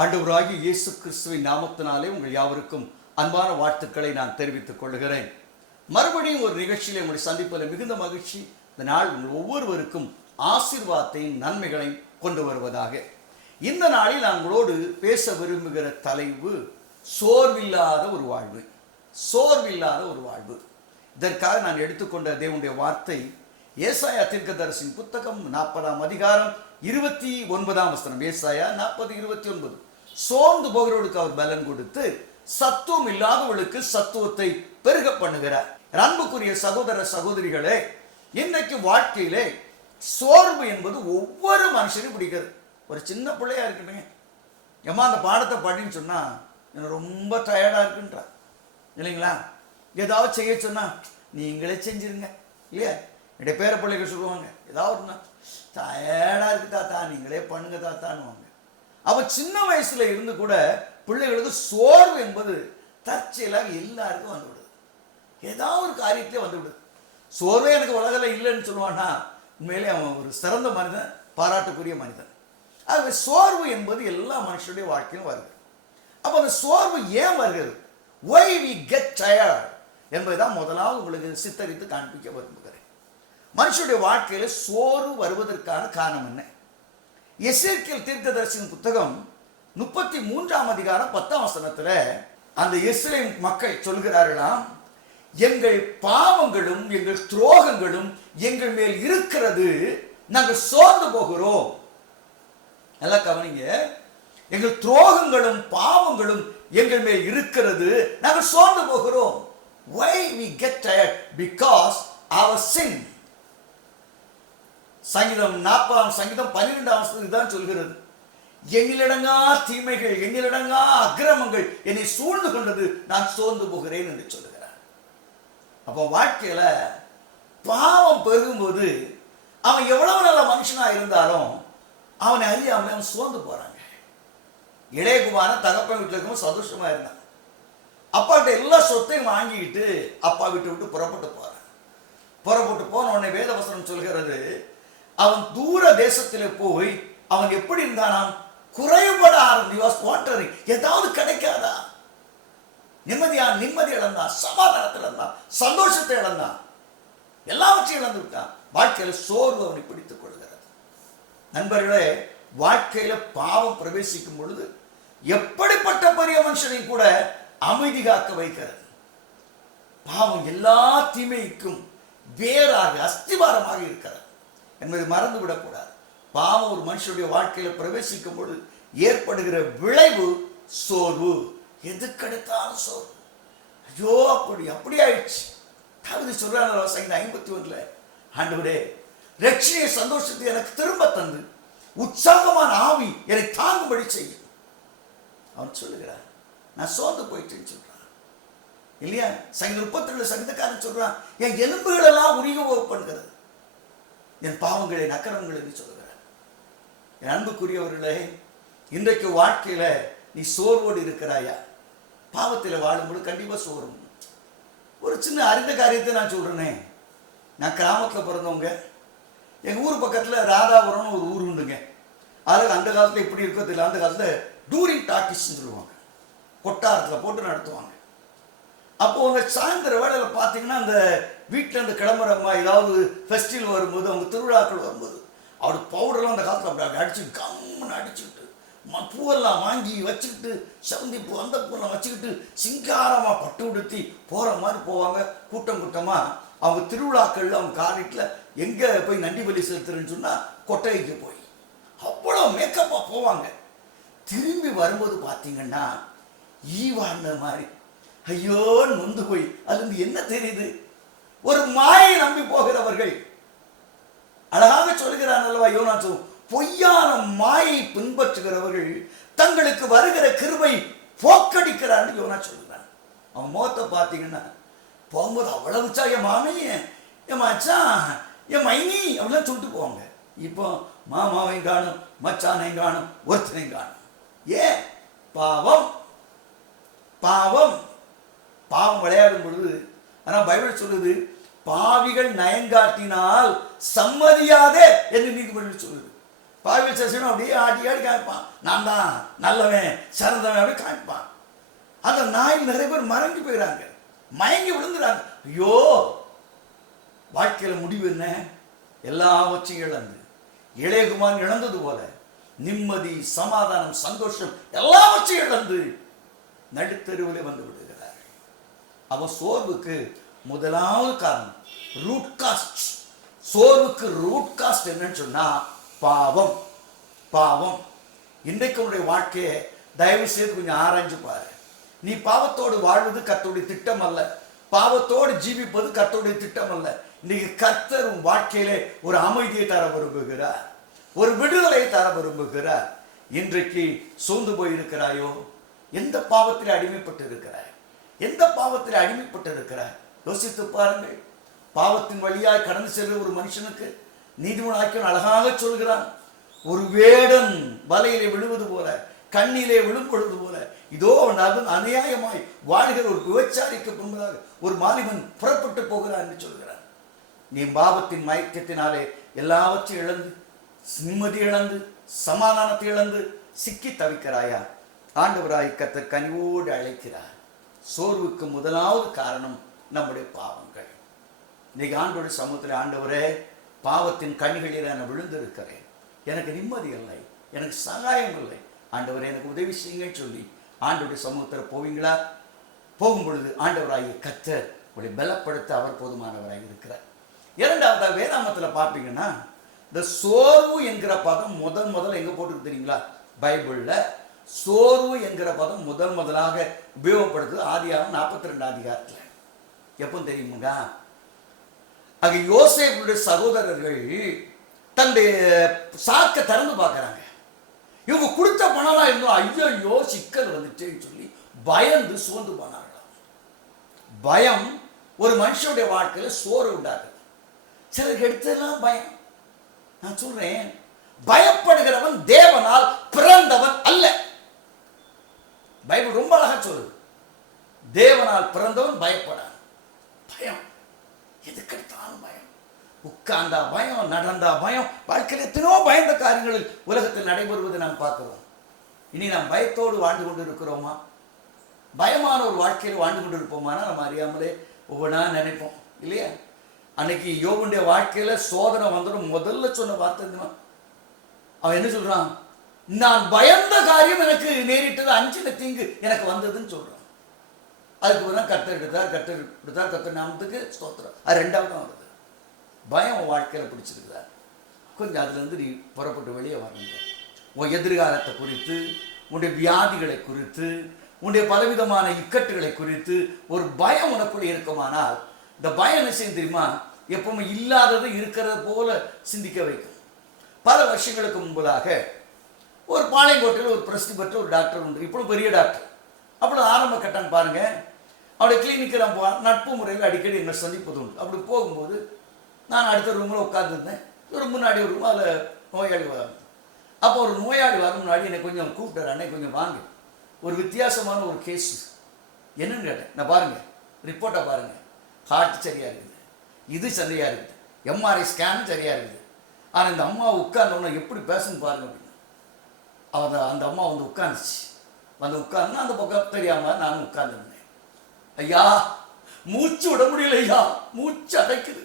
ஆண்டவராகிய இயேசு கிறிஸ்துவின் நாமத்தினாலே உங்கள் யாவருக்கும் அன்பான வாழ்த்துக்களை நான் தெரிவித்துக் கொள்கிறேன். மறுபடியும் ஒரு நிகழ்ச்சியில் உங்களை சந்திப்பதில் மிகுந்த மகிழ்ச்சி. இந்த நாள் உங்கள் ஒவ்வொருவருக்கும் ஆசீர்வாதத்தையும் நன்மைகளையும் கொண்டு வருவதாக. இந்த நாளில் நான் உங்களோடு பேச விரும்புகிற தலைப்பு சோர்வில்லாத ஒரு வாழ்வு. சோர்வில்லாத ஒரு வாழ்வு. இதற்காக நான் எடுத்துக்கொண்ட தேவனுடைய வார்த்தை ஏசாயா தீர்க்கதரிசியின் புத்தகம் 40ஆம் அதிகாரம் 29ஆம் வசனம். ஏசாயா 40:29. சோர்ந்து போகிறவர்களுக்கு அவர் பலன் கொடுத்து சத்துவம் இல்லாதவர்களுக்கு சத்துவத்தை பெருக பண்ணுகிறார். அன்புக்குரிய சகோதர சகோதரிகளே, இன்னைக்கு வாழ்க்கையிலே சோர்வு என்பது ஒவ்வொரு மனுஷனும் பிடிக்கிறது. ஒரு சின்ன பிள்ளையா இருக்கட்டுங்க, ஏமா அந்த பாடத்தை படின்னு சொன்னா எனக்கு ரொம்ப டயர்டா இருக்குன்றா இல்லைங்களா? ஏதாவது செய்ய சொன்னா நீங்களே செஞ்சிருங்க இல்லையா? என்னுடைய பேர பிள்ளைகள் சொல்லுவாங்க, ஏதாவது டயர்டா இருக்கு தாத்தா நீங்களே பண்ணுங்க தாத்தான்னு. அப்ப சின்ன வயசுல இருந்து கூட பிள்ளைகளுக்கு சோர்வு என்பது தற்செயலாக எல்லாருக்கும் வந்து விடுது. ஏதாவது ஒரு காரியத்திலே வந்து விடுது. சோர்வே எனக்கு உலகில் இல்லைன்னு சொல்லுவான்னா உண்மையிலே அவன் ஒரு சிறந்த மனிதன், பாராட்டுக்குரிய மனிதன். ஆகவே சோர்வு என்பது எல்லா மனுஷனுடைய வாழ்க்கையிலும் வருது. அப்ப அந்த சோர்வு ஏன் வருகிறது? why we get tired என்பதுதான் முதலாவது உங்களுக்கு சித்தரித்து காண்பிக்க விரும்புகிறேன். மனுஷனுடைய வாழ்க்கையில சோர்வு வருவதற்கான காரணம் என்ன? எசேக்கியேல் தீர்க்கதரிசியின் புத்தகம் 33ஆம் அதிகாரம் 10ஆம் வசனத்துல அந்த இஸ்ரவேல் மக்கள் சொல்கிறார்களாம், எங்கள் பாவங்களும் எங்கள் துரோகங்களும் எங்கள் மேல் இருக்கிறது, நாங்கள் சோர்ந்து போகிறோம். நல்லா கவனிங்க, எங்கள் துரோகங்களும் பாவங்களும் எங்கள் மேல் இருக்கிறது, நாங்கள் சோர்ந்து போகிறோம். why we get tired? because our sin. சங்கீதம் 40 சங்கீதம் 12ஆம் வசனம் தான் சொல்கிறது, எண்ணிலடங்கா தீமைகள் எண்ணிலடங்கா அக்கிரமங்கள் என்னை சூழ்ந்து கொண்டது, நான் சோர்ந்து போகிறேன் என்று சொல்லுகிறார். அப்போ வாழ்க்கையில பாவம் பெருகும்போது அவன் எவ்வளவு நல்ல மனுஷனா இருந்தாலும் அவனை அறியாமலே அவன் சோர்ந்து போறாங்க. இளையகுமாரன் தகப்பன் வீட்டில் இருக்கும்போது சந்தோஷமா இருந்தான். அப்பாட்ட எல்லா சொத்தையும் வாங்கிக்கிட்டு அப்பா வீட்டை விட்டு புறப்பட்டு போறான். புறப்பட்டு போன உடனே வேதவசனம் சொல்கிறது, அவன் தூர தேசத்திலே போய் அவன் எப்படி இருந்தானாம், குறைபட ஆரம்பி. ஏதாவது கிடைக்காதா? நிம்மதி இழந்தான், சமாதானத்தை இழந்தான், சந்தோஷத்தை இழந்தான், எல்லாவற்றையும் இழந்து விட்டான். வாழ்க்கையில சோர்வு அவனை பிடித்துக் கொள்கிறது. நண்பர்களே, வாழ்க்கையில பாவம் பிரவேசிக்கும் பொழுது எப்படிப்பட்ட பெரிய மனுஷனையும் கூட அமைதி காக்க வைக்கிறது. பாவம் எல்லா தீமைக்கும் வேறாக அஸ்திவாரமாக இருக்கிறது என்பதை மறந்து விடக்கூடாது. பாவம் ஒரு மனுஷனுடைய வாழ்க்கையில பிரவேசிக்கும் பொழுது ஏற்படுகிற விளைவு சோர்வு. எதுக்கெடுத்தாலும் சோர்வு. ஐயோ அப்படி ஆயிடுச்சு. தாவீது சொல்றாங்க சங்கீதம் 51, ஆண்டவரே ரட்சிய சந்தோஷத்தை எனக்கு திரும்ப தந்து உற்சாகமான ஆவி என்னை தாங்கும்படி செய்யும். அவன் சொல்லுகிறான், நான் சோர்ந்து போயிட்டேன்னு சொல்றான் இல்லையா? சங்கீதம் 32 சங்கீதக்காரன் சொல்றான், என் எலும்புகள் எல்லாம் உருக பண்ணுகிறது, என் பாவங்களை அக்கிரமங்கள் என்று சொல்லுகிறார். என் அன்புக்குரியவர்களே, இன்றைக்கு வாழ்க்கையில நீ சோர்வோடு இருக்கிறாயா? பாவத்தில் வாழும்போது கண்டிப்பா சோர்வு. ஒரு சின்ன அறிந்த காரியத்தை நான் சொல்றேனே, நான் கிராமத்தில் பிறந்தவங்க. எங்கள் ஊர் பக்கத்தில் ராதாபுரம்னு ஒரு ஊர் உண்டுங்க. அதில் அந்த காலத்தில் எப்படி இருக்கோ தெரியல, அந்த காலத்தில் டூரிங் டாக்கிஸ்ன்னு சொல்லுவாங்க, கொட்டாரத்தில் போட்டு நடத்துவாங்க. அப்போது அந்த சாயந்தர வேளையில் பார்த்தீங்கன்னா அந்த வீட்டில் இருந்து கிளம்புறம்மா ஏதாவது ஃபெஸ்டிவல் வரும்போது, அவங்க திருவிழாக்கள் வரும்போது, அவர் பவுடர்லாம் அந்த காலத்தில் அப்படி அடிச்சு கம்முன்னு அடிச்சுக்கிட்டு பூவெல்லாம் வாங்கி வச்சுக்கிட்டு, செவந்தி பூ அந்த பூவெல்லாம் வச்சுக்கிட்டு சிங்காரமாக பட்டு உடுத்தி போகிற மாதிரி போவாங்க. கூட்டமாக அவங்க திருவிழாக்கள் அவங்க காரிட்டில் எங்கே போய் நண்டி பலி செலுத்துறேன்னு சொன்னால் கொட்டைக்கு போய் அவ்வளோ மேக்கப்பாக போவாங்க. திரும்பி வரும்போது பார்த்தீங்கன்னா ஈவாண்ட மாதிரி ஐயோ நொந்து போய் அதுலேருந்து என்ன தெரியுது? ஒரு மாயை நம்பி போகிறவர்கள். அழகாக சொல்கிறான் அல்லவா யோனான், பொய்யான மாயை பின்பற்றுகிறவர்கள் தங்களுக்கு வருகிற கிருபை போக்கடிக்கிறான்னு யோனா சொல்கிறான். அவன் முகத்தை பார்த்தீங்கன்னா போகும்போது அவ்வளவு உச்சா, என் மாமி என் மச்சான் என் மைனி அப்படிலாம் சொல்லிட்டு போவாங்க. இப்போ மாமாவையும் காணும், மச்சானையும் காணும், ஒருத்தனையும் காணும். ஏன்? பாவம் பாவம் பாவம் விளையாடும் பொழுது. ஆனால் பைபிள் சொல்லுது, பாவிகள் நயங்காட்டினால் சம்மதியாதே என்று நீதிபதி சொல்லுது. பாவி விசுவாசினா அப்படியே ஆடி ஆடி காமிப்பான், நான் தான் நல்லவன் சிறந்தவன் அப்படி காமிப்பான். அந்த நாயில் நிறைய பேர் மறங்கி போயிடறாங்க, மயங்கி விழுந்துறாங்க. ஐயோ, வாழ்க்கையில முடிவு என்ன? எல்லாவற்றையும் இழந்து இளையகுமாரன் இழந்தது போல நிம்மதி, சமாதானம், சந்தோஷம் எல்லாவற்றையும் இழந்து நடுத்தருவிலே வந்து விடுகிறார். அவன் சோர்வுக்கு முதலாவது காரணம் ரூட் காஸ்ட். சோர்வுக்கு ரூட் காஸ்ட் என்னன்னு சொன்னா பாவம். பாவம். இன்றைக்கு உன்னுடைய வாழ்க்கையை தயவு செய்து கொஞ்சம் ஆராய்ஞ்சு பாரு. நீ பாவத்தோடு வாழ்வது கர்த்தருடைய திட்டம் அல்ல, பாவத்தோடு ஜீவிப்பது கர்த்தருடைய திட்டம் அல்ல. இன்னைக்கு கர்த்தர் உன் வாழ்க்கையிலே ஒரு அமைதியை தர விரும்புகிறார், ஒரு விடுதலை தர விரும்புகிறார். இன்றைக்கு சோர்ந்து போயிருக்கிறாயோ? எந்த பாவத்தில் அடிமைப்பட்டு இருக்கிறாய்? எந்த பாவத்தில் அடிமைப்பட்டு இருக்கிறாய்? யோசித்து பாருங்கள். பாவத்தின் வழியாய் கடந்து செல்ற ஒரு மனுஷனுக்கு நீதிமன்றாக்கியவன் அழகாக சொல்கிறான், ஒரு வேடன் வலையிலே விழுவது போல, கண்ணிலே விழும்பொழுது போல, இதோ அவன் அநியாயமாய் வாழ்கிற ஒரு விபச்சாரிக்கு முன்பதாக ஒரு மாலிபன் புறப்பட்டு போகிறான் என்று சொல்கிறான். நீ பாவத்தின் மயக்கத்தினாலே எல்லாவற்றையும் இழந்து, நிம்மதி இழந்து, சமாதானத்தை இழந்து சிக்கி தவிக்கிறாயா? ஆண்டவராய் கர்த்தர் கனிவோடு அழைக்கிறார். சோர்வுக்கு முதலாவது காரணம் நம்முடைய பாவங்கள். இன்னைக்கு ஆண்டவருடைய சமூகத்தில், ஆண்டவரே, பாவத்தின் கண்களில் நான் விழுந்திருக்கிறேன், எனக்கு நிம்மதி இல்லை, எனக்கு சகாயம் இல்லை, ஆண்டவரே எனக்கு உதவி செய்யுங்கன்னு சொல்லி ஆண்டவருடைய சமூகத்தில் போவீங்களா? போகும் பொழுது ஆண்டவராகிய கர்த்தர் உங்களை பலப்படுத்த அவர் போதுமானவராக இருக்கிறார். இரண்டாவதாக வேதாமத்தில் பார்ப்பீங்கன்னா, இந்த சோர்வு என்கிற பதம் முதல்ல எங்க போட்டு தெரியுங்களா? பைபிள்ல சோர்வு என்கிற பதம் முதலாக உபயோகப்படுத்துது ஆதியாகமம் 42 அதிகாரத்தில். எப்போ தெரியுமுங்க? அங்க யோசேப்புடைய சகோதரர்கள் தன்னுடைய சாக்க திறந்து பார்க்கறாங்க. இவங்க கொடுத்த பணம்லாம் இருந்தோம், ஐயோ சிக்கல் வந்துச்சேன்னு சொல்லி பயந்து சோர்ந்து போனார்களாம். பயம் ஒரு மனுஷனுடைய வாழ்க்கையில சோர்வு உண்டாகுது. சிலருக்கு எடுத்ததெல்லாம் பயம். நான் சொல்றேன், பயப்படுகிறவன் தேவனால் பிறந்தவன் அல்ல. பைபிள் ரொம்ப அழகா சொல்லுது, தேவனால் பிறந்தவன் பயப்படான். பயம் எதுக்கெடுத்தாலும் பயம், உட்கார்ந்தா பயம், நடந்தா பயம். வாழ்க்கையில் எத்தனையோ பயந்த காரியங்கள் உலகத்தில் நடைபெறுவதை நாம் பார்க்கிறோம். இனி நாம் பயத்தோடு வாழ்ந்து கொண்டு இருக்கிறோமா? பயமான ஒரு வாழ்க்கையில் வாழ்ந்து கொண்டு இருப்போமானா நம்ம அறியாமலே ஒவ்வொன்றா நினைப்போம் இல்லையா? அன்னைக்கு யோபுடைய வாழ்க்கையில சோதனை வந்துடும். முதல்ல சொன்ன வார்த்தை அவன் என்ன சொல்றான்? நான் பயந்த காரியம் எனக்கு நேரிட்டது, அஞ்சின தீங்கு எனக்கு வந்ததுன்னு சொல்றான். அதுக்கு பிறகு கர்த்தர் எடுத்தார், கர்த்தர் நாமத்துக்கு ஸ்தோத்திரம். அது ரெண்டாவது வருது. பயம் வாழ்க்கையில பிடிச்சிருக்குதா? கொஞ்சம் அதுல இருந்து நீ புறப்பட்டு வெளியே வரணும். உன் எதிர்காலத்தை குறித்து, உன்னுடைய வியாதிகளை குறித்து, உன்னுடைய பலவிதமான இக்கட்டுகளை குறித்து ஒரு பயம் உனக்குள்ள இருக்குமானால், இந்த பயம் என்ன செய்யும் தெரியுமா? எப்பவுமே இல்லாதது இருக்கிறது போல சிந்திக்க வைக்கும். பல வருஷங்களுக்கு முன்பதாக ஒரு பாளையங்கோட்டையில் ஒரு பிரசித்தி பெற்ற ஒரு டாக்டர் உண்டு. இப்பொழுது பெரிய டாக்டர். அப்படி ஆரம்ப கட்டம் பாருங்க. அவருடைய கிளினிக்கு நான் நட்பு முறையில் அடிக்கடி என்னை சந்திப்பது உண்டு. அப்படி போகும்போது நான் அடுத்த ரூமில் உட்காந்துருந்தேன். ஒரு முன்னாடி ஒரு ரூம், அதில் நோயாளி வராங்க. அப்போ ஒரு நோயாளி வர முன்னாடி என்னை கொஞ்சம் கூப்பிட்டார், அன்னை கொஞ்சம் வாங்க, ஒரு வித்தியாசமான ஒரு கேஸ் என்னன்னு கேட்டேன். நான் பாருங்க, ரிப்போர்ட்டை பாருங்க, ஹார்ட் சரியா இருக்குது, இது சரியா இருக்குது, எம்ஆர்ஐ ஸ்கேன் சரியா இருக்குது. ஆனால் இந்த அம்மா உட்கார்ந்தோன்னா எப்படி பேசணும்னு பாருங்க அப்படின்னு. அந்த அம்மா வந்து உட்காந்துச்சு. வந்து உட்கார்ந்து அந்த பக்கம் தெரியாம நானும் உட்கார்ந்துருந்தேன். ஐயா, மூச்சு விட முடியல ஐயா, மூச்சு அடைக்குது,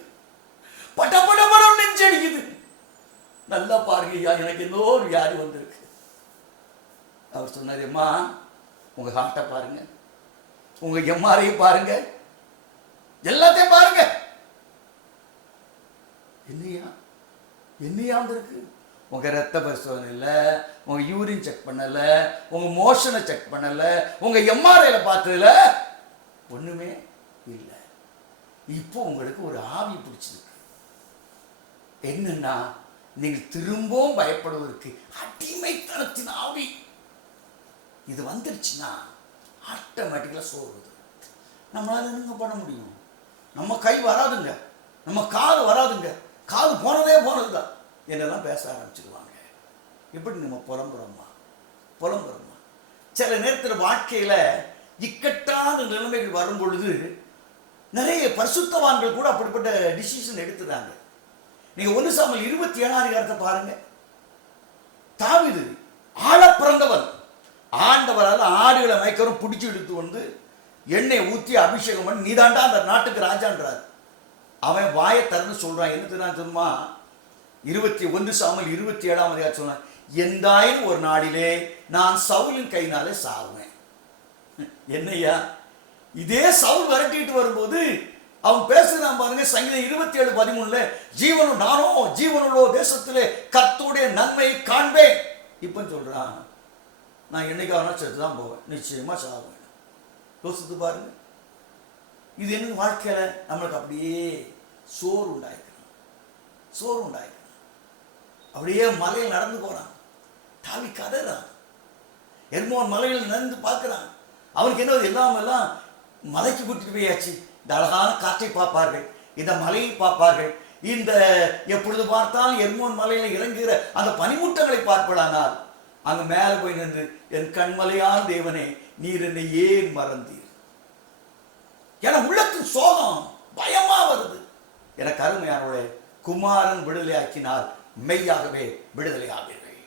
பட்ட பட படம் நெஞ்சு அடிக்குது. நல்லா பாருங்க ஐயா, எனக்கு ஏதோ ஒரு வியாதி வந்திருக்கு. அவர் சொன்னார், அம்மா உங்க ஹார்ட்டை பாருங்க, உங்க எம்ஆர்ஐ பாருங்க, எல்லாத்தையும் பாருங்க. என்னையா இருக்கு? உங்க ரத்த பரிசோதனை இல்லை, உங்க யூரின் செக் பண்ணல, உங்க மோஷனை செக் பண்ணல, உங்க எம்ஆர்ஐல பார்த்ததுல ஒண்ணுமே இல்லை. இப்போ உங்களுக்கு ஒரு ஆவி பிடிச்சிருக்கு. என்னன்னா, நீங்கள் திரும்பவும் பயப்படுவதற்கு அடிமைத்தனத்தின் ஆவி இது வந்துருச்சுன்னா ஆட்டோமேட்டிக்கலா சோர்வுது. நம்மளால என்னங்க பண்ண முடியும்? நம்ம கை வராதுங்க, நம்ம காது வராதுங்க, காது போனதுதான் என்னெல்லாம் பேச ஆரம்பிச்சிருவாங்க. எப்படி நம்ம புலம்புறோமா? சில நேரத்தில் வாழ்க்கையில இக்கட்டான நிலைமைகள் வரும் பொழுது நிறைய பரிசுத்தவான்கள் கூட அப்படிப்பட்ட டிசிஷன் எடுத்துறாங்க. நீங்க 1 சாமுவேல் 27 அதிகாரத்தை பாருங்க. தாவீது ஆள பிறந்தவன். ஆண்டவரால் ஆடுகளை மயக்கரும் பிடிச்சி எடுத்து வந்து எண்ணெய் ஊற்றி அபிஷேகம் பண்ணி நீதாண்டா அந்த நாட்டுக்கு ராஜான்றார். அவன் வாயை திறந்து சொல்றான். என்ன தெரியுமா? 21 சாமுவேல் 27 சொன்னான், எந்தாயின் ஒரு நாளிலே நான் சவுலின் கையினாலே சாவுவேன். என்னையா, இதே சவுல் விரட்டிட்டு வரும்போது அவன் பேசுறான் பாருங்க. சங்கீதம் 27:13 ஜீவனும் நானோ ஜீவனுள்ளோ தேசத்திலே கர்த்தருடைய நன்மையை காண்பேன். இப்ப சொல்றான், நான் என்னைக்கான செத்து தான் போவேன், நிச்சயமா சாவேன். யோசித்து பாருங்க. இது என்ன வாழ்க்கையில நம்மளுக்கு அப்படியே சோறு உண்டாயிருக்கணும். அப்படியே மலையில் நடந்து போறான். தாவி கதறான். எர்மோன் மலையில் நடந்து பார்க்கிறான். அவனுக்கு என்ன எல்லாம் மலைக்கு கூட்டிட்டு போயாச்சு. இந்த அழகான காற்றை பார்ப்பார்கள், இந்த மலையை பார்ப்பார்கள், இந்த எப்பொழுது பார்த்தாலும் எர்மோன் மலையில் இறங்குகிற அந்த பனிமூட்டங்களை பார்ப்படானால் அங்க மேல போய் நின்று, என் கண்மலையான தேவனே நீர் என்னை ஏன் மறந்தீர்? என உள்ளத்தின் சோகம் பயமா வருது. எனக்கு அருமையானவர்களே, குமாரன் விடுதலையாக்கினால் மெய்யாகவே விடுதலை ஆவீர்கள்.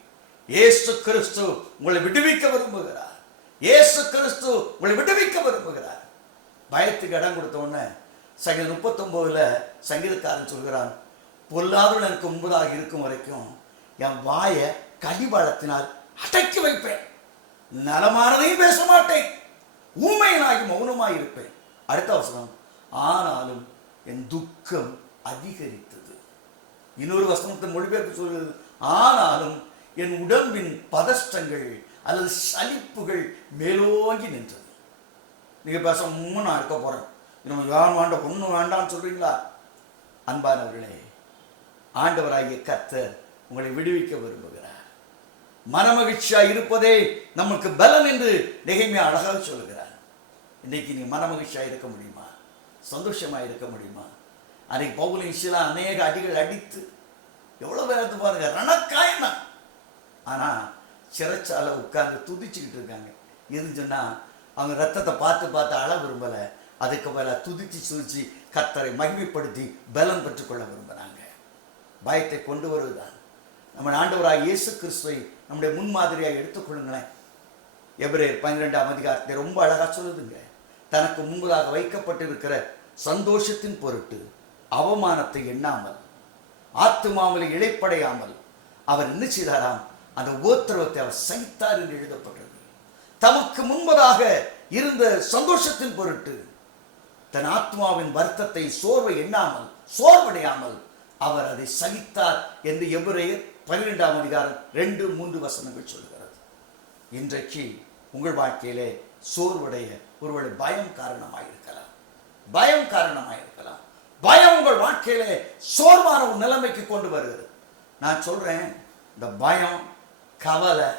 இயேசு கிறிஸ்து உங்களை விடுவிக்க விரும்புகிறார். இயேசு கிறிஸ்து உங்களை விடுவிக்க விரும்புகிறார். பயத்துக்கு இடம் கொடுத்த உடனே சங்கீதம் 39 சங்கீதக்காரன் சொல்கிறான், பொல்லாதவன் எனக்கு முன்பதாக இருக்கும் வரைக்கும் என் வாயை கடிவாளத்தினால் அடக்கி வைப்பேன், நலமானதையும் பேச மாட்டேன், ஊமையனாகி மௌனமாய் இருப்பேன். அடுத்த வசனம், ஆனாலும் என் துக்கம் அதிகரித்தது. இன்னொரு வசனத்தை மொழிபெயர்ப்பு சொல்கிறது, ஆனாலும் என் உடம்பின் பதஷ்டங்கள் அல்லது சலிப்புகள் மேலோங்கி நின்றது. நீங்க பேச நான் இருக்க போறேன், இன்னும் யான் வேண்டாம் ஒண்ணு வேண்டாம்னு சொல்றீங்களா? அன்பானவர்களே, ஆண்டவராகிய கர்த்தர் உங்களை விடுவிக்க விரும்புகிறார். மனமகிழ்ச்சியா இருப்பதே நமக்கு பலன் என்று நெகேமியா அழகாக சொல்லுகிறார். இன்னைக்கு நீ மனமகிழ்ச்சியா இருக்க முடியுமா? சந்தோஷமா இருக்க முடியுமா? அன்னைக்கு பவுலின் சில அநேக அடிகள் அடித்து எவ்வளவு பேரத்து பாருங்க, ரணக்காயனா. ஆனா சிறைச்சாலை உட்கார்ந்து துதிச்சுக்கிட்டு இருக்காங்க. எதுன்னு சொன்னா அவங்க ரத்தத்தை பார்த்து அழ விரும்பல, அதுக்கு மேல துதிச்சு கர்த்தரை மகிமைப்படுத்தி பலன் பெற்றுக்கொள்ள விரும்புறாங்க. பயத்தை கொண்டு வருவதுதான். நம்ம ஆண்டவராகிய இயேசு கிறிஸ்துவை நம்முடைய முன்மாதிரியாக எடுத்துக்கொள்ளுங்களேன். எபிரேயர் 12 ரொம்ப அழகா சொல்லுதுங்க. தனக்கு முன்பதாக வைக்கப்பட்டிருக்கிற சந்தோஷத்தின் பொருட்டு அவமானத்தை எண்ணாமல், ஆத்துமாவிலே இளைப்படையாமல் அவர் என்ன செய்தாராம்? அந்த உபத்திரவத்தை அவர் சகித்தார் என்று எழுதப்பட்டது. தமக்கு முன்பதாக இருந்த சந்தோஷத்தின் பொருட்டு தன் ஆத்மாவின் வருத்தத்தை சோர்வை எண்ணாமல், சோர்வடையாமல் அவர் அதை சகித்தார் என்று எபிரேயர் 12 2-3 வசனங்கள் சொல்கிறது. இன்றைக்கு உங்கள் வாழ்க்கையிலே சோர்வுடைய ஒருவேளை பயம் காரணமாயிருக்கலாம். பயம் உங்கள் வாழ்க்கையிலே சோர்வான ஒரு நிலைமைக்கு கொண்டு வருகிறது. நான் சொல்றேன், இந்த பயம், கவலை,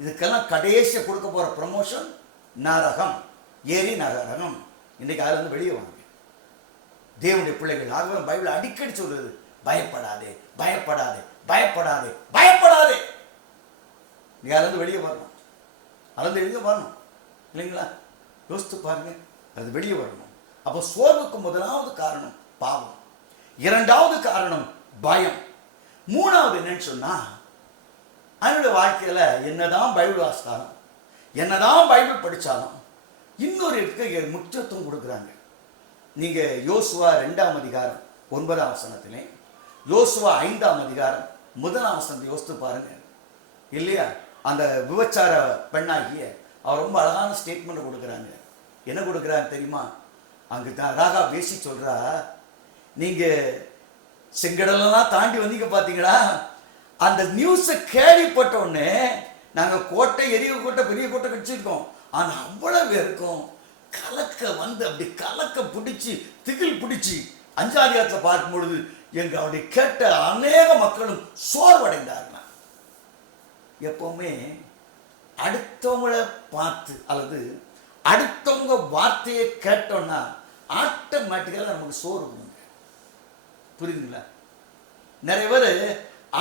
இதுக்கெல்லாம் கடைசியை கொடுக்க போற ப்ரமோஷன் நரகம், நரகம். இன்னைக்கு அதுல இருந்து வெளியே வாங்க தேவனுடைய பிள்ளைகள். ஆகவே பைபிள் அடிக்கடி சொல்றது, பயப்படாதே, பயப்படாதே, பயப்படாதே, பயப்படாதே. நீ அதுல இருந்து வெளியே வரணும், இல்லைங்களா? யோசித்து பாருங்க, அது வெளியே வரணும். அப்போ சோர்வுக்கு முதலாவது காரணம் பாவம், இரண்டாவது காரணம் பயம், மூணாவது என்னன்னு சொன்னா அவனுடைய வாழ்க்கையில என்னதான் பைபிள் வாசித்தாலும், என்னதான் பைபிள் படித்தாலும் இன்னொரு இடத்துக்கு முக்கியத்துவம் கொடுக்குறாங்க. நீங்க யோசுவா 2 யோசுவா 5 யோசித்து பாருங்க. இல்லையா? அந்த விபச்சார பெண்ணாகிய அவர் ரொம்ப அழகான ஸ்டேட்மெண்ட் கொடுக்குறாங்க. என்ன கொடுக்குறாங்க தெரியுமா? அங்கு ராகா பேசி சொல்றா, நீங்க செங்கடலாம் தாண்டி வந்தீங்க பாத்தீங்களா, அந்த நியூஸை கேள்விப்பட்ட உடனே நாங்க கோட்டை, எரிய கோட்டை, பெரிய கோட்டை கடிச்சிருக்கோம். ஆனா அவ்வளவு பேருக்கும் கலக்க வந்து அப்படி கலக்க பிடிச்சி திகில் பிடிச்சி 5 பார்க்கும் பொழுது எங்க அப்படி கேட்ட அநேக மக்களும் சோர்வடைந்தார்கள். எப்பவுமே அடுத்தவங்களை பார்த்து அல்லது அடுத்தவங்க வார்த்தையை கேட்டோம்னா ஆட்டோமேட்டிக்கலா நமக்கு சோறு கொடுங்க. புரியுதுங்களா? நிறைய பேர்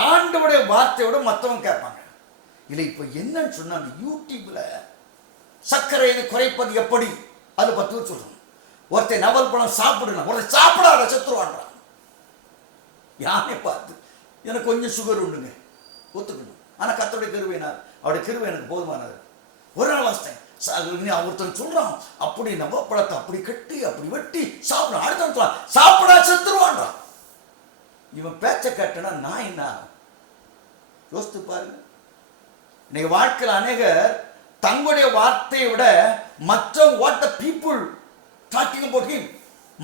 ஆண்டவுடைய வார்த்தையோட மற்றவங்க கேட்பாங்க. இல்லை, இப்போ என்னன்னு சொன்னா அந்த யூடியூப்ல சர்க்கரையை குறைப்பது எப்படி அது 10 பேர் சொல்றாங்க. ஒருத்தர் நவல் பழம் சாப்பிடணும், ஒருத்தர் சாப்பிடாத சத்துருவான்றான். யானை பார்த்து எனக்கு கொஞ்சம் சுகர் உண்டுங்க, ஒத்துக்கணும். ஆனால் கர்த்தருடைய கிருபையினார், அவருடைய கிருபை எனக்கு போதுமானது. ஒரு நாள் வாசித்தேன், ஒருத்தன் சொல்றான் அப்படி நம்ம பழத்தை அப்படி கட்டி அப்படி வெட்டி சாப்பிட, அடுத்த சாப்பிடா செத்துருவான்றான். இவன் பேச்சை கட்டினா நான் என்ன யோசித்து பாருங்க. இன்னைக்கு வாழ்க்கையில் அநேகர் தங்களுடைய வார்த்தையை விட மற்ற what the people talking about him,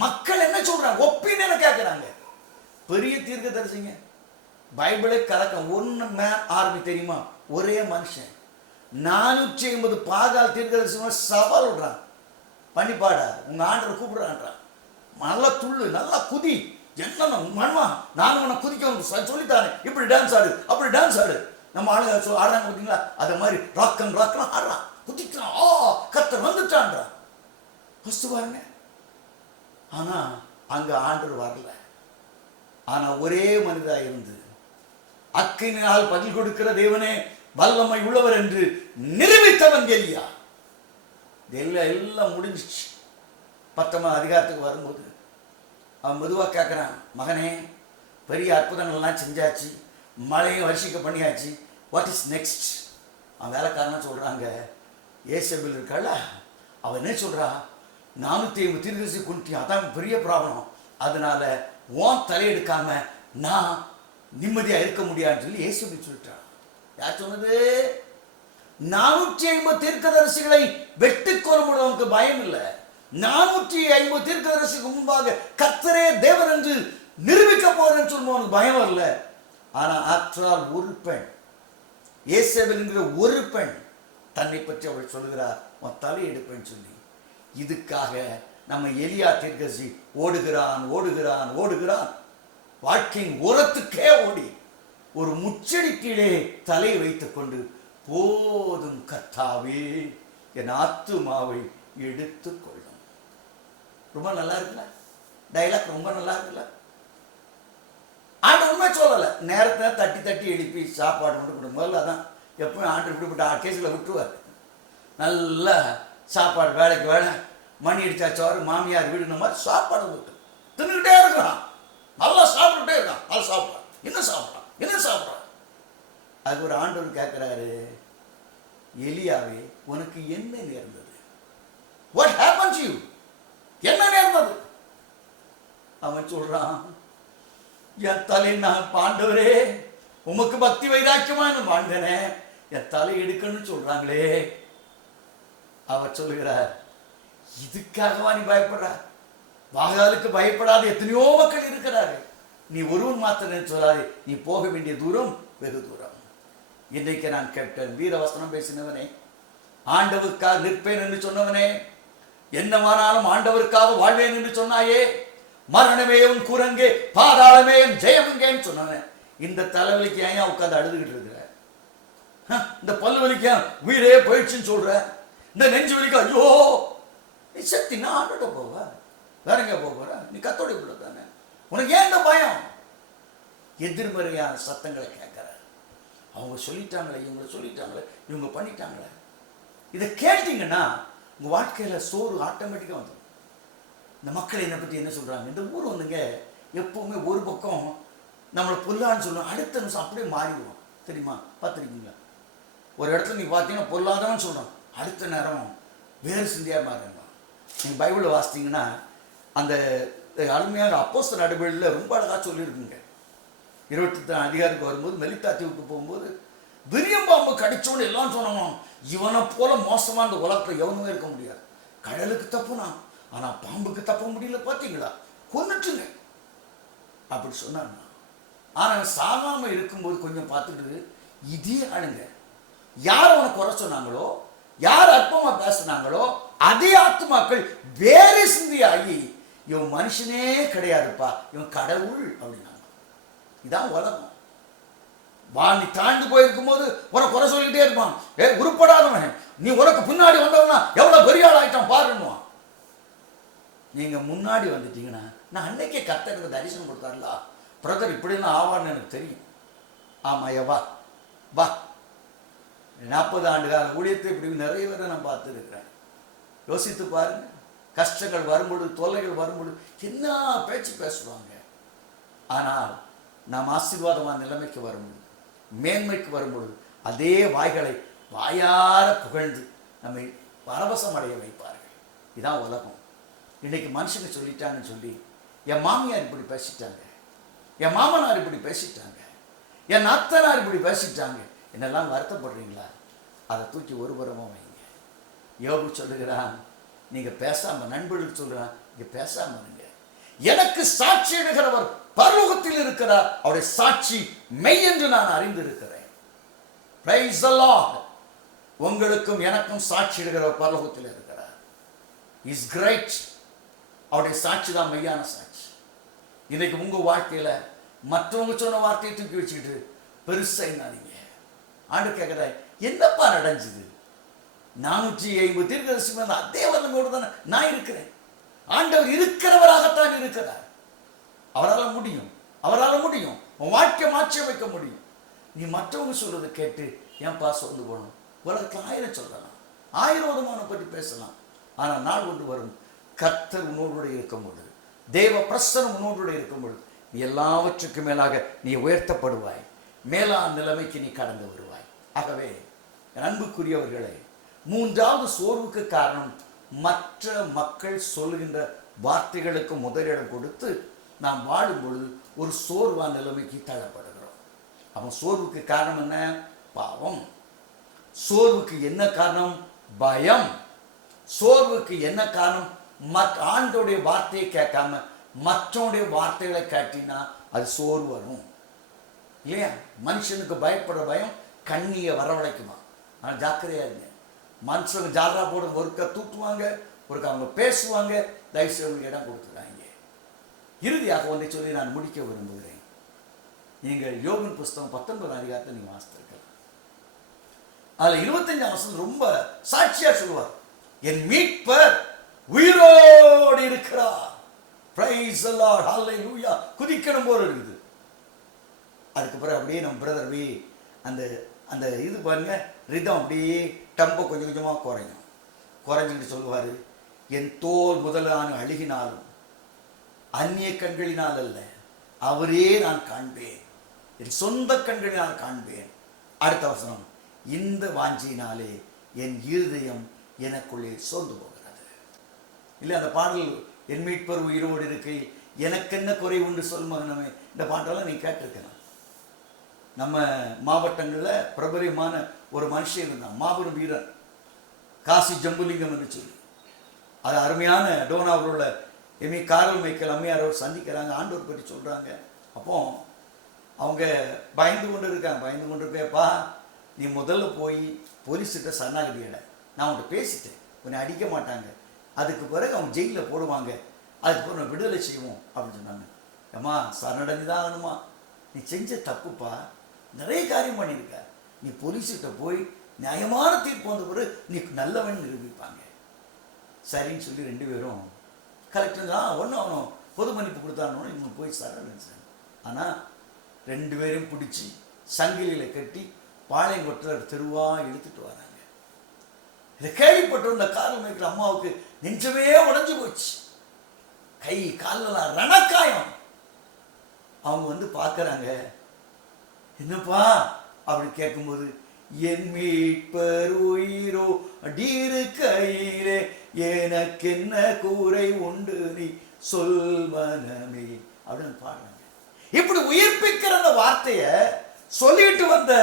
மக்கள் என்ன சொல்றாங்க ஒப்பீனியனை கேட்கிறாங்க. பெரிய தீர்க்கதரிசிங்க பைபிளை கலக்க ஒன்னு மேன் ஆர்மி தெரியுமா, ஒரே மனுஷன் 450 பாகால் தீர்க்கதரிசி சவால் விடுறான், பண்ணிப்பாடா உங்க ஆண்டவர் கூப்பிடுறான்றான், நல்லா துள்ளு நல்லா குதி, என்ன மண்மா நானும் உன்னை குதிக்க சொல்லித்தானே, இப்படி டான்ஸ் ஆடு அப்படி டான்ஸ் ஆடு. நம்ம ஆளுங்க ஆடுறாங்க பார்த்தீங்களா, அதை மாதிரி ராக்கன் ராக்கெல்லாம் ஆடுறான், குதிக்கிறான், கர்த்தர் வந்துட்டான்றான். பாருங்க. ஆனா அங்க ஆண்டவர் வரல. ஆனா ஒரே மனிதா இருந்து அக்கினால் பதில் கொடுக்கிற தேவனே வல்லமை உள்ளவர் என்று நிரூபித்தவன் எலியா. எல்லாம் முடிஞ்சிச்சு. 10ஆம் அதிகாரத்துக்கு வரும்போது அவன் மெதுவாக கேட்குறான், மகனே பெரிய அற்புதங்கள்லாம் செஞ்சாச்சு, மழையும் வருஷிக்க பண்ணியாச்சு, வாட் இஸ் நெக்ஸ்ட்? அவன் வேலைக்காரனா சொல்கிறாங்க, ஏசபேல் இருக்காள அவன் என்ன சொல்கிறா, 450 தீர்க்கதரிசி கொண்டுட்டியா, அதான் பெரிய ப்ராப்ளம், அதனால உன் தலையெடுக்காம நான் நிம்மதியாக இருக்க முடியாதுன்னு சொல்லி ஏசபேல் சொல்லிட்டான். யார் சொன்னது? 450 தீர்க்கதரிசிகளை வெட்டி கொள்ளும்போது அவனுக்கு பயம் இல்லை. 450 தீர்க்கதரிசிக்கு முன்பாக கர்த்தரே தேவன் என்று நிரூபிக்க போறேன்னு சொல்லும்போது அவனுக்கு பயம் வரல. ஆனா ஆற்றால் ஒரு பெண், ஏசபேல் என்கிற ஒரு பெண் தன்னை பற்றி அவள் சொல்கிறார், உன் தலை எடுப்பேன்னு சொல்லி. இதுக்காக நம்ம எலியா தீர்க்கதரிசி ஓடுகிறான் ஓடுகிறான் ஓடுகிறான், வாழ்க்கையின் ஓரத்துக்கே ஓடி ஒரு முச்செடி கீழே தலை வைத்துக் கொண்டு, போதும் கர்த்தாவே என் ஆத்துமாவை எடுத்துக் கொள்ளும். ரொம்ப நல்லா இருக்குல்ல டைலாக், ரொம்ப நல்லா இருக்குல்ல. ஆண்டு உண்மை சொல்லலை, நேரத்தை தட்டி தட்டி எழுப்பி சாப்பாடு மட்டும் கொடுக்கும். முதல்ல அதான் எப்பவும் ஆண்டு இப்படிப்பட்ட கேஸில் விட்டுருவார். நல்லா சாப்பாடு வேலைக்கு வேலை, மணி அடிச்சாச்சோறு மாமியார் வீடுன மாதிரி சாப்பாடு விட்டு தின்னுக்கிட்டே இருக்கிறான், நல்லா சாப்பிட்டுட்டே இருக்கான், நல்லா சாப்பிட்றான், என்ன சாப்பிட்றான் என்ன சாப்பிட்றான். அதுக்கு ஒரு ஆண்டவர் கேட்குறாரு, எலியாவே உனக்கு என்ன நேர்ந்தது? What happen to you? என்ன நேர்ந்தது? அவன் சொல்றான், என் தலை நான் பாண்டவரே உமக்கு பக்தி வைராக்கியமான வாழ்ந்தனே, என் தலை எடுக்கணும்னு சொல்றாங்களே. அவர் சொல்லுகிறார், இதுக்காகவா நீ பயப்படுற? பாகாலுக்கு பயப்படாத எத்தனையோ மக்கள் இருக்கிறார்கள், நீ ஒருவன் மாத்திரம் சொல்லாதே, நீ போக வேண்டிய தூரம் வெகு தூரம். இன்றைக்கு நான் கேப்டன் வீரவசனம் பேசினவனே, ஆண்டவருக்காக நிற்பேன் என்று சொன்னவனே, என்னவானாலும் ஆண்டவருக்காக வாழ்வேன் என்று சொன்னாயே, மரணமே உன் குரங்கே பாதாளமே என் ஜெயமுங்கேன்னு சொன்னவனே, இந்த தலைவலிக்கு ஏன் உட்காந்து அழுதுகிட்டு இருக்கிற? இந்த பல்லு வலிக்கு உயிரே போயிடுச்சுன்னு சொல்ற, இந்த நெஞ்சு வலிக்கு ஐயோ நீ சக்தி நான் ஆண்டோட போவ, வேற எங்க போற? நீ கத்தோட பிள்ளை தானே, உனக்கு ஏன் இந்த பயம்? எதிர்மறையான சத்தங்களை கேட்கிற, அவங்க சொல்லிட்டாங்களே இவங்க சொல்லிட்டாங்களே இவங்க பண்ணிட்டாங்களே, இதை கேட்டீங்கன்னா உங்க வாழ்க்கையில சோறு ஆட்டோமேட்டிக்காக வந்துடும். இந்த மக்கள் என்னை பற்றி என்ன சொல்றாங்க, இந்த ஊர் வந்துங்க எப்பவுமே ஒரு பக்கம் நம்மளை பொல்லான்னு சொல்லுவோம், அடுத்த நிமிஷம் அப்படியே மாறிடுவோம் தெரியுமா? பார்த்துருக்கீங்களா? ஒரு இடத்துல நீ பார்த்தீங்கன்னா பொல்லாதவன்னு சொல்கிறோம், அடுத்த நேரம் வேறு சிந்தியாக மாறிடுவான். நீங்கள் பைபிளில் வாசித்தீங்கன்னா அந்த அருமையாக அப்போஸ்தலர் நடவடிக்கையில் ரொம்ப அழகாக சொல்லியிருக்குங்க. 24 அதிகாரத்துக்கு வரும்போது மெலித்தா தீவுக்கு போகும்போது விரியம்பாம்பு கடிச்சோன்னு எல்லாம் சொன்னோம், இவனை போல மோசமாக அந்த உலகத்தில் எவனுமே இருக்க முடியாது. கடலுக்கு தப்புனா ஆனால் பாம்புக்கு தப்ப முடியல, பார்த்தீங்களா? கொன்னுட்டுங்க அப்படி சொன்னாங்க. ஆனால் சாகாமல் இருக்கும்போது கொஞ்சம் பார்த்துட்டு இதே ஆளுங்க யார் அவனை குறை சொன்னாங்களோ, யார் அற்பமாக பேசினாங்களோ அதே ஆத்துமாக்கள் வேறு சிந்தியாகி இவன் மனுஷனே கிடையாதுப்பா, இவன் கடவுள் அப்படின்னாங்க. இதான் உலகம். நீ தாண்டி போயிருக்கும் போது உனக்கு குறை சொல்லிக்கிட்டே இருப்பான், உருப்படாதவன் நீ உனக்கு பின்னாடி வந்தவனா எவ்வளவு பெரிய ஆள் ஆயிட்டான் பாருன்னுவான். நீங்க முன்னாடி வந்துட்டீங்கன்னா, நான் அன்னைக்கே கர்த்தருக்கு தரிசனம் கொடுத்தாருல பிரதர் இப்படிலாம் ஆவான்னு எனக்கு தெரியும். ஆமாயா வா வா, 40 ஆண்டு கால ஊழியத்தை இப்படி நிறைய பேரை நான் பார்த்துருக்கிறேன். யோசித்து பாருங்க, கஷ்டங்கள் வரும்பொழுது தொல்லைகள் வரும்பொழுது என்ன பேச்சு பேசுவாங்க. ஆனால் நாம் ஆசீர்வாதமான நிலைமைக்கு வரும்பொழுது மேன்மைக்கு வரும்பொழுது அதே வாய்களை வாயார புகழ்ந்து நம்மை பரவசம் அடைய வைப்பார்கள். இதான் உலகம். இன்னைக்கு மனுஷங்க சொல்லிட்டாங்கன்னு சொல்லி என் மாமியார் இப்படி பேசிட்டாங்க, என் மாமனார் இப்படி பேசிட்டாங்க, என் அத்தனார் இப்படி பேசிட்டாங்க, என்னெல்லாம் வருத்தப்படுறீங்களா? அதை தூக்கி ஒரு புறமாக வைங்க. யோபு சொல்லுகிறான், நீங்க பேசாம, நண்பர்களுக்கு சொல்றான், நீங்க பேசாம இருங்க. எனக்கு சாட்சி இடுகிறவர் பரலோகத்தில் இருக்கிறார், அவருடைய சாட்சி மெய் என்று நான் அறிந்திருக்கிறேன். Praise the Lord. உங்களுக்கும் எனக்கும் சாட்சி இடுகிறவர் பரலோகத்தில் இருக்கிறார். Is great. அவருடைய சாட்சி தான் மெய்யான சாட்சி. இன்னைக்கு உங்க வாழ்க்கையில மற்றவங்க சொன்ன வார்த்தையை தூக்கி வச்சுக்கிட்டு பெருசா என்னாதீங்க. ஆண்டு கேட்கிற, என்னப்பா நடந்துது? 450 தீர்க்கதரிசி அதே வல்லமையோடு தானே நான் இருக்கிறேன். ஆண்டவர் இருக்கிறவராகத்தான் இருக்கிறார். அவரால் முடியும், அவரால் முடியும். உன் வாழ்க்கை மாற்றி வைக்க முடியும். நீ மற்றவங்க சொல்றதை கேட்டு ஏன்பா சோர்ந்து போகணும்? உலகத்தில் 1000 சொல்லலாம், 1000 விதமான பற்றி பேசலாம். ஆனால் நாள் ஒன்று வரும், கர்த்தர் உன்னோடு இருக்கும் பொழுது, தேவ பிரசனம் உன்னோடு இருக்கும் பொழுது, நீ எல்லாவற்றுக்கும் மேலாக நீ உயர்த்தப்படுவாய். மேலான நிலைமைக்கு நீ கடந்து வருவாய். ஆகவே என் அன்புக்குரியவர்களே, 3வது சோர்வுக்கு காரணம் மற்ற மக்கள் சொல்லுகின்ற வார்த்தைகளுக்கு முதலிடம் கொடுத்து நாம் வாழும் பொழுது ஒரு சோர்வான நிலைமைக்கு தள்ளப்படுகிறோம். அவன் சோர்வுக்கு காரணம் என்ன? பாவம். சோர்வுக்கு என்ன காரணம்? பயம். சோர்வுக்கு என்ன காரணம்? ஆண்டோடைய வார்த்தையை கேட்காம மற்றவனுடைய வார்த்தைகளை காட்டினா அது சோர்வு வரும் இல்லையா? மனுஷனுக்கு பயப்படுற பயம் கண்ணியை வரவழைக்குமா? ஆனால் ஜாக்கிரதையா இருங்க. மனுஷங்க ஜாதா போட ஒருக்க தூட்டுவாங்க, ஒருக்க அவங்க பேசுவாங்க. தயவுசெய்து இடம் கொடுத்துறாங்க. இறுதியாக ஒன்றை சொல்லி நான் முடிக்க விரும்புகிறேன். நீங்கள் யோபின் புஸ்தகம் 19 அதிகாரத்தை நீங்கள் வாசித்திருக்கலாம். அதில் 25 வசனம் ரொம்ப சாட்சியா சொல்லுவார், என் மீட்பர் உயிரோடு இருக்கிறார். பிரைஸ் தி லார்ட், ஹல்லேலூயா. குதிக்கணும் போல இருக்குது. அதுக்கு பிறகு அப்படியே நம்ம பிரதர் அந்த அந்த இது பாருங்க, ரிதம் அப்படியே டம்போ கொஞ்சம் கொஞ்சமாக குறைஞ்சிக்கிட்டு சொல்லுவார், என் தோல் முதலான அழுகினாலும் அந்நிய கண்களினால் அல்ல, அவரே நான் காண்பேன், என் சொந்த கண்களினால் காண்பேன். அடுத்த வசனம், இந்த வாஞ்சியினாலே என் இருதயம் எனக்குள்ளே சோர்ந்து போகிறது. இல்லை, அந்த பாடல் என் மீட்பர் உயிரோடு இருக்கையில் எனக்கு என்ன குறை உண்டு சொல் மகனமே, இந்த பாட்டெல்லாம் நீ கேட்டிருக்கணும். நம்ம மாவட்டங்களில் பிரபலமான ஒரு மனுஷன் இருந்தான், மாபெரும் வீரன், காசி ஜம்புலிங்கம் என்று சொல்லி. அது அருமையான டோனாவில் உள்ள எம்ஏ காரல் மைக்கேல் அம்மையார் அவர் சந்திக்கிறாங்க, ஆண்டவர் பற்றி சொல்கிறாங்க. அப்போ அவங்க பயந்து கொண்டு இருப்பேப்பா, நீ முதல்ல போய் போலீஸ்கிட்ட சரணாகதி எடை, நான் உன்கிட்ட பேசிட்டேன், உன்னை அடிக்க மாட்டாங்க, அதுக்கு பிறகு அவங்க ஜெயிலில் போடுவாங்க, அதுக்கு பிறகு நான் விடுதலை செய்வோம் அப்படின்னு சொன்னாங்க. ஏம்மா சரணடைஞ்சு தான் ஆகணுமா? நீ செஞ்ச தப்புப்பா, நிறைய காரியம் பண்ணியிருக்க, நீ போலீஸ்கிட்ட போய் நியாயமான தீர்ப்பு வந்த பிறகு நீ நல்லவன் நிரூபிப்பாங்க. சரின்னு சொல்லி 2 பேரும் கலெக்டர் தான் ஒன்று அவனும் பொது மன்னிப்பு கொடுத்தானோ இவங்க போய் சரணடைஞ்சாங்க. ஆனால் 2 பேரையும் பிடிச்சி சங்கிலியில் கட்டி பாளையங்கோட்டில் தெருவாக இழுத்துட்டு வராங்க. இதை கேள்விப்பட்டு இந்த காரில் மேய்க்கிற அம்மாவுக்கு நெஞ்சமே உடைஞ்சு போச்சு, கை காலெல்லாம் ரணக்காயம். அவங்க வந்து பார்க்குறாங்க, என்னப்பா அப்படி கேட்கும்போது, என் மீட்பர் உயிரோ அடிரு கையிலே எனக்கு என்ன கூரை உண்டு நீ சொல் மனமே அப்படின்னு பாடுறாங்க. இப்படி உயிர்ப்பிக்கிற அந்த வார்த்தைய சொல்லிட்டு வந்த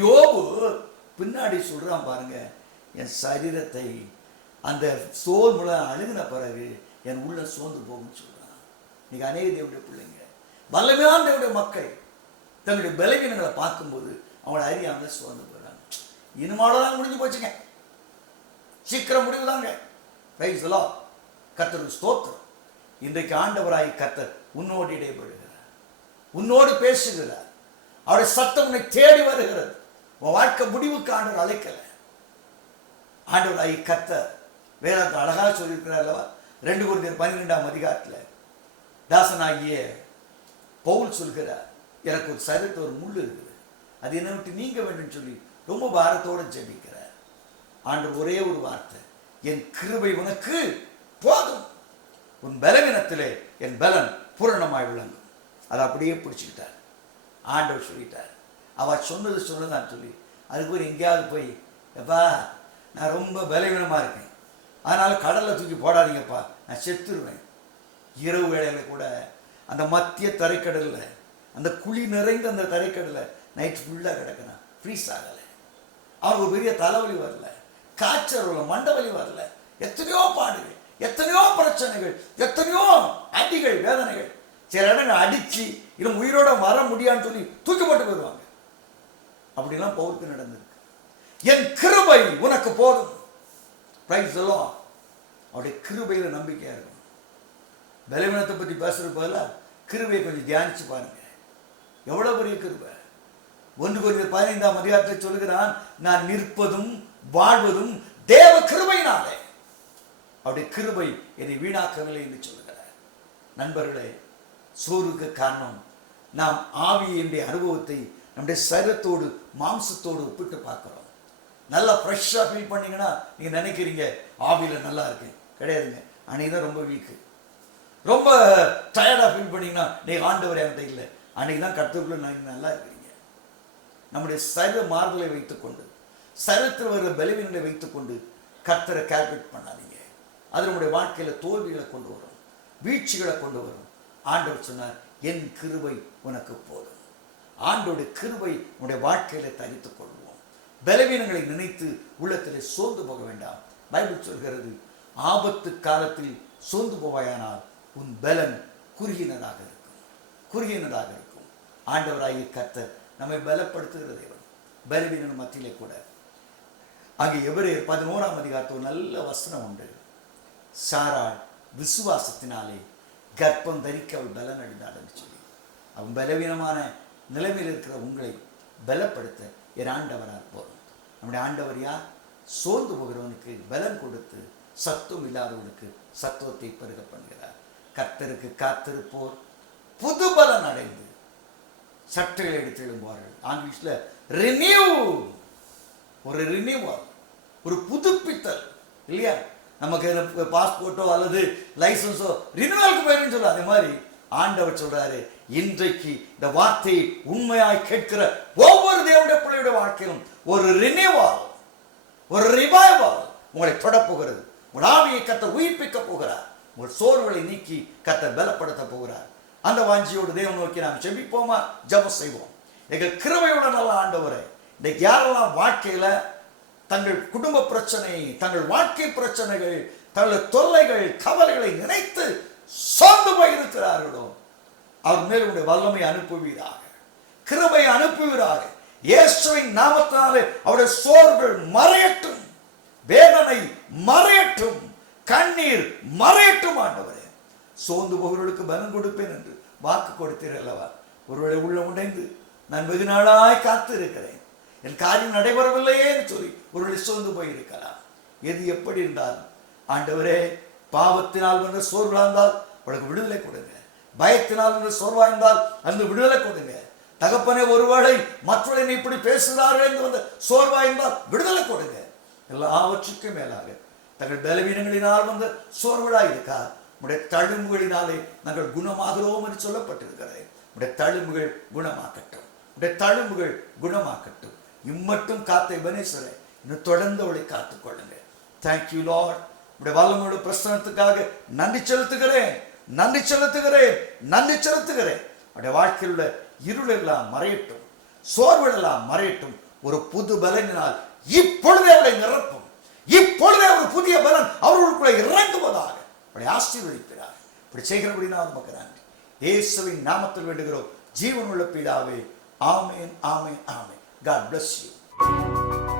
யோபு பின்னாடி சொல்றான் பாருங்க, என் சரீரத்தை அந்த சோல் மூலம் அழுகின பிறகு என் உள்ள சோர்ந்து போகும்னு சொல்றான். இன்னைக்கு அநேக தேவனுடைய பிள்ளைங்க, வல்லமையான தேவனுடைய மக்கள் தங்களுடைய பலவீனங்களை பார்க்கும்போது அவங்கள அறியாமல் சோர்ந்து போயிடுறாங்க. இனிமாலதான் முடிஞ்சு போச்சுங்க, சீக்கிரம் முடிவு தாங்க. Price the Lord. கர்த்தருக்கு ஸ்தோத்திரம். இன்றைக்கு ஆண்டவராய் கர்த்தர் உன்னோடு இடைபடுகிறார், உன்னோடு பேசுகிறார். அவருடைய சத்தம் உன்னை தேடி வருகிறது. உன் வாழ்க்கை முடிவுக்கு ஆண்டவர் அழைக்கல. ஆண்டவராய் கர்த்தர் வேதத்தை அழகாக சொல்லியிருக்கிறார் அல்லவா? 2 கொரிந்தியர் 12ஆம் அதிகாரத்தில் தாசனாகிய பவுல் சொல்கிறார், எனக்கு ஒரு சரீரத்தில் ஒரு முள் இருக்குது, அது என்னை விட்டு நீங்க வேண்டும் சொல்லி ரொம்ப பாரத்தோடு ஜெபிக்கிறார். ஆண்டவர் ஒரே ஒரு வார்த்தை, என் கிருபை உனக்கு போதும், உன் பலவீனத்திலே என் பலன் பூரணமாய் விளங்கும். அதை அப்படியே பிடிச்சிக்கிட்டார். ஆண்டவர் சொல்லிட்டார், அவள் சொன்னதான் சொல்லி அதுக்கு ஒரு எங்கேயாவது போய், எப்பா நான் ரொம்ப பலவீனமாக இருக்கேன், அதனால் கடலில் தூக்கி போடாதீங்கப்பா, நான் செத்துருவேன். இரவு வேளையில் கூட அந்த மத்திய தரைக்கடலில், அந்த குழி நிறைந்த அந்த தரைக்கடலில் நைட் ஃபுல்லாக கிடக்கணும், ஃப்ரீஸ் ஆகலை. அவருக்கு ஒரு பெரிய தலைவலி வரல, காய்ச்சல் வரல, மண்டவலி வரல. எத்தனையோ பாடுகள், எத்தனையோ பிரச்சனைகள், எத்தனையோ அடிகள், வேதனைகள். சில இடங்கள் அடித்து இன்னும் உயிரோட வர முடியான்னு சொல்லி தூக்கி போட்டு போயிடுவாங்க. அப்படிலாம் பவுலுக்கு நடந்திருக்கு. என் கிருபை உனக்கு போதும். Price the Lord. அவருடைய கிருபையில் நம்பிக்கையாக இருக்கும். பலவீனத்தை பற்றி பேசுறது பதிலாக கிருபையை கொஞ்சம் தியானிச்சு பாருங்க. எவ்வளவு பெரிய கிருபை. 1 கொரிந்தியர் 15ஆம் அதிகாரத்தில் சொல்லுகிறான், நான் நிற்பதும் வாழ்வதும் தேவ கிருபையினாலே. அவருடைய கிருபை என்னை வீணாக்கவில்லை என்று சொல்லுகிறார். நண்பர்களே, சோறுக்கு காரணம் நாம் ஆவியினுடைய அனுபவத்தை நம்முடைய சரீரத்தோடு மாம்சத்தோடு ஒப்பிட்டு பார்க்கிறோம். நல்லா ஃப்ரெஷ்ஷாக ஃபீல் பண்ணீங்கன்னா நீங்கள் நினைக்கிறீங்க ஆவியில் நல்லா இருக்கு. கிடையாதுங்க, அன்னைக்கு தான் ரொம்ப வீக்கு. ரொம்ப டயர்டாக ஃபீல் பண்ணீங்கன்னா நீங்கள் ஆண்டவர் என்கிட்ட இல்லை, அன்னைக்கு தான் கற்றுக்குள்ள நீங்கள் நல்லா இருக்கிறீங்க. நம்முடைய சரீர மாறுதலை வைத்துக்கொண்டு, சரீரத்தில் வர்ற பலவீனங்களை வைத்துக்கொண்டு கர்த்தரை கால்குலேட் பண்ணாதீங்க. அது நம்முடைய வாழ்க்கையில் தோல்விகளை கொண்டு வரும், வீழ்ச்சிகளை கொண்டு வரும். ஆண்டவர் சொன்னார், என் கிருபை உனக்கு போதும். ஆண்டோடைய கிருபை உன்னுடைய வாழ்க்கையில தரித்துக் கொள்வோம். பலவீனங்களை நினைத்து உள்ளத்திலே சோர்ந்து போக வேண்டாம். பைபிள் சொல்கிறது, ஆபத்து காலத்தில் சோர்ந்து போவாயானால் உன் பலன் குறுகினதாக இருக்கும், குறுகினதாக இருக்கும். ஆண்டவராகிய கர்த்தர் நம்மை பலப்படுத்துகிற தேவன். பலவீன மத்தியிலே கூட அங்கே எபிரேயர் 11ஆம் அதிகாரத்தில் ஒரு நல்ல வசனம் உண்டு. சாராள் விசுவாசத்தினாலே கர்ப்பம் தரிக்க அவள் பலன் அடைந்தாள்னு சொல்லி. அவன் பலவீனமான நிலைமையில் இருக்கிற உங்களை பலப்படுத்த என் ஆண்டவரால் போதும். நம்முடைய ஆண்டவர் யார்? சோர்ந்து போகிறவனுக்கு பலன் கொடுத்து சத்துவம் இல்லாதவனுக்கு சத்துவத்தை பெருக பண்ணுகிறார். கர்த்தருக்கு காத்திருப்போர் புது பலன் அடைந்து சட்டைகளை எடுத்து எழும்புவார்கள். ஆங்கிலீஷ்ல ரினியூ, ஒரு ரினியூவல், ஒரு புதுப்பித்தல் இல்லையா? நமக்கு பாஸ்போர்ட்டோ அல்லது லைசன்ஸோ ரினியூவலுக்கு போயிருன்னு சொல்ல, அதே மாதிரி ஆண்டவர் சொல்றாரு, இன்றைக்கு இந்த வார்த்தையை உண்மையாய் கேட்கிற ஒவ்வொரு தேவனுடைய பிள்ளையுடைய வாழ்க்கையிலும் ஒரு ரினியூவல், ஒரு ரிவைவல் உங்களை தொடப்போகிறது. உங்கள் ஆவியை கர்த்தர் உயிர்ப்பிக்க போகிறார். உங்கள் சோர்வுகளை நீக்கி கர்த்தர் பலப்படுத்த போகிறார். அந்த வாஞ்சியோடு தேவன் நோக்கி நாம் ஜெபிப்போமா? ஜெபம் செய்வோம். எங்கள் கிருபையுள்ள நல்ல ஆண்டவரே, இன்னைக்கு யாரெல்லாம் வாழ்க்கையில தங்கள் குடும்ப பிரச்சனை, தங்கள் வாழ்க்கை பிரச்சனைகள், தங்கள் தொல்லைகள், கவலைகளை நினைத்து சோர்ந்து போயிருக்கிறார்களோ, அவர் மேல் உடைய வல்லமை அனுப்புவீராக, கிருபை அனுப்புவீராக. இயேசுவின் நாமத்தினாலே அவருடைய சோர்வுகள் மறையட்டும், வேதனை மறையட்டும், கண்ணீர் மறையட்டும். ஆண்டவரே, சோர்ந்து போகிறவர்களுக்கு பலன் கொடுப்பேன் என்று வாக்கு கொடுத்தீர் அல்லவா? ஒருவேளை உள்ள உடைந்து நான் வெகு நாளாய் காத்து இருக்கிறேன், என் காரியம் நடைபெறவில்லையே என்று சொல்லி ஒருவேளை சோர்ந்து போயிருக்கலாம். எது எப்படி இருந்தாலும் ஆண்டவரே, பாவத்தினால் வந்த சோர்வா இருந்தால் அவளுக்கு விடுதலை கொடுங்க, பயத்தினால் வந்த சோர்வா இருந்தால் அந்த விடுதலை கொடுங்க. தகப்பனே, ஒருவேளை மற்றவர்கள் இப்படி பேசுகிறார்கள் என்று வந்த சோர்வா இருந்தால் விடுதலை கொடுங்க. எல்லாவற்றுக்கும் மேலாக தங்கள் பலவீனங்களினால் வந்த சோர்வலாக இருக்கா, உடைய தழும்புகளினாலே நாங்கள் குணமாகிறோம் என்று சொல்லப்பட்டிருக்கிறது. உடைய தழும்புகள் குணமாக்கட்டும், உடைய தழும்புகள் குணமாக்கட்டும். இம்மட்டும் காத்த எபனேசரே, இன்னும் தொடர்ந்து அவளை காத்துக் கொள்ளுங்க. Thank you Lord. உடைய வல்லமையோட பிரசனத்துக்காக நன்றி செலுத்துகிறேன், நன்றி செலுத்துகிறேன், நன்றி செலுத்துகிறேன். அவருடைய வாழ்க்கையில் உள்ள இருள் எல்லாம் மறையட்டும், சோர்வுகள் எல்லாம் மறையட்டும். ஒரு புது பலனினால் இப்பொழுதே அவளை நிரப்பும், இப்பொழுதே ஒரு புதிய பலன் அவர்களுக்குள்ள இறங்குவதாக அவளை ஆசீர்வதிக்கிறார். இப்படி செய்கிறபடினா நமக்கு நன்றி. இயேசுவின் நாமத்தில் வேண்டுகிறோம், ஜீவனுள்ள பிதாவே. ஆமென், ஆமென், ஆமென். God bless you.